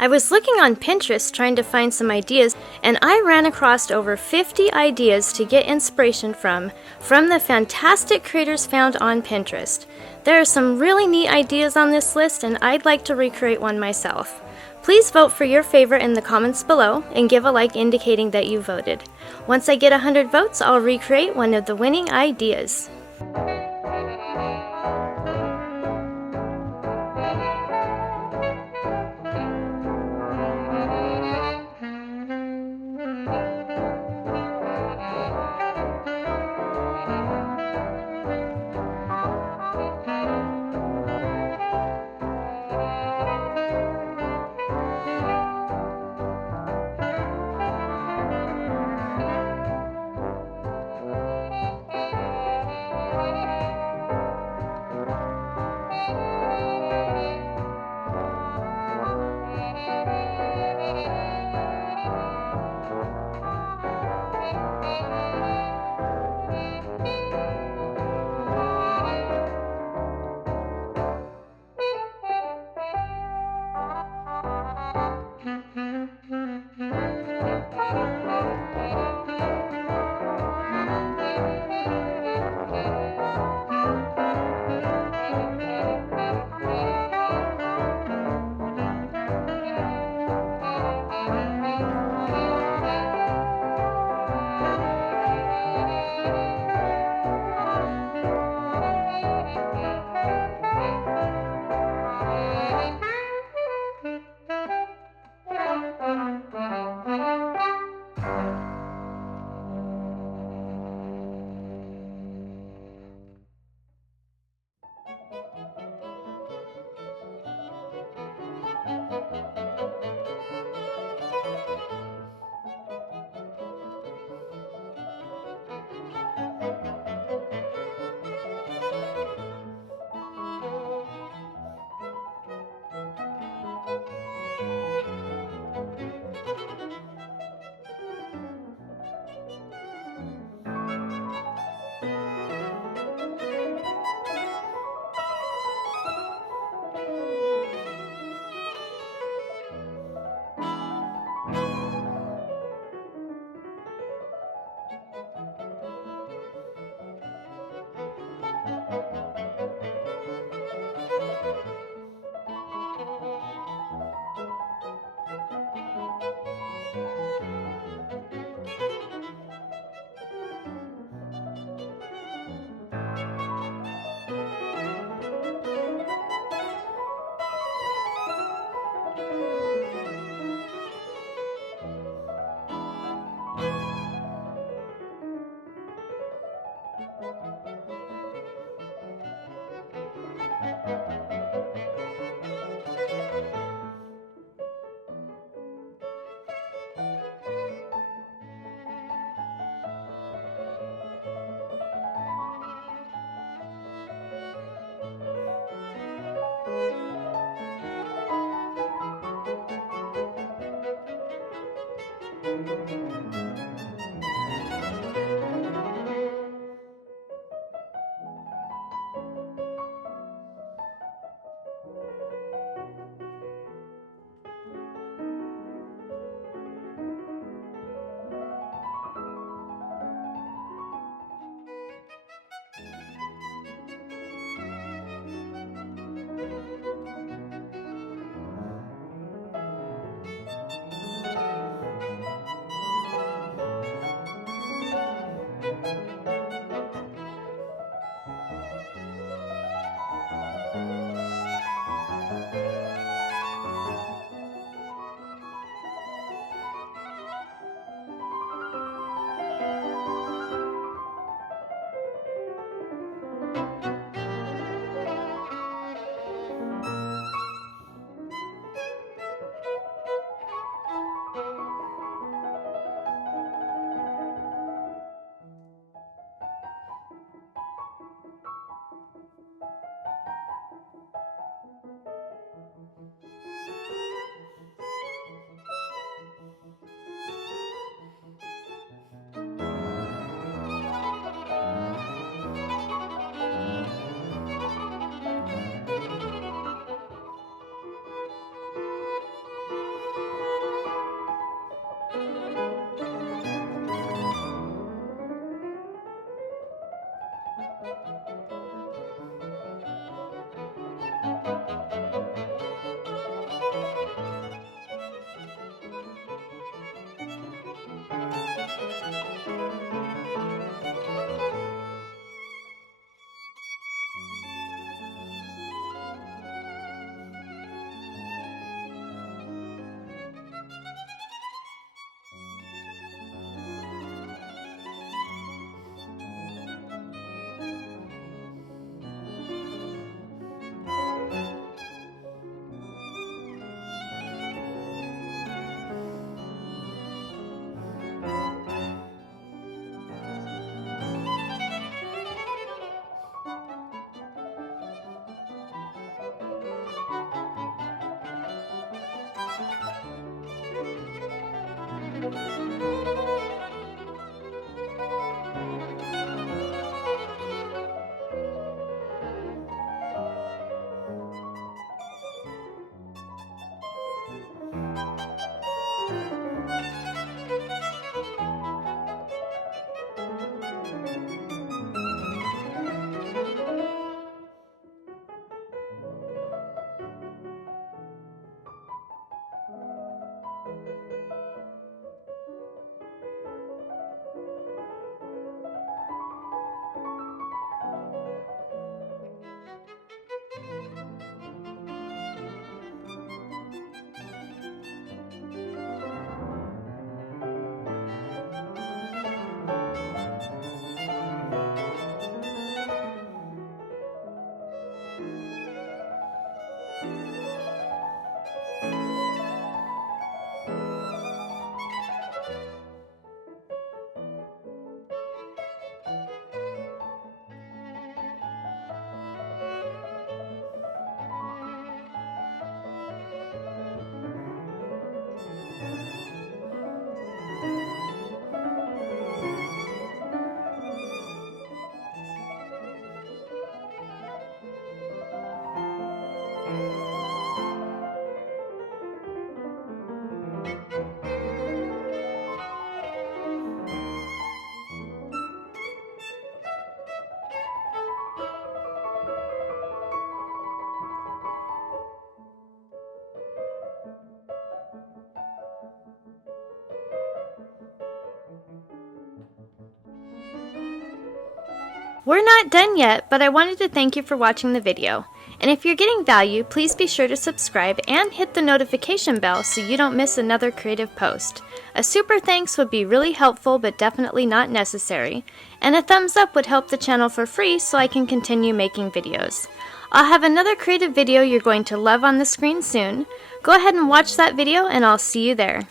I was looking on Pinterest trying to find some ideas, and I ran across over 50 ideas to get inspiration from the fantastic creators found on Pinterest. There are some really neat ideas on this list, and I'd like to recreate one myself. Please vote for your favorite in the comments below and give a like indicating that you voted. Once I get 100 votes, I'll recreate one of the winning ideas. We're not done yet, but I wanted to thank you for watching the video. And if you're getting value, please be sure to subscribe and hit the notification bell so you don't miss another creative post. A super thanks would be really helpful but definitely not necessary. And a thumbs up would help the channel for free so I can continue making videos. I'll have another creative video you're going to love on the screen soon. Go ahead and watch that video and I'll see you there.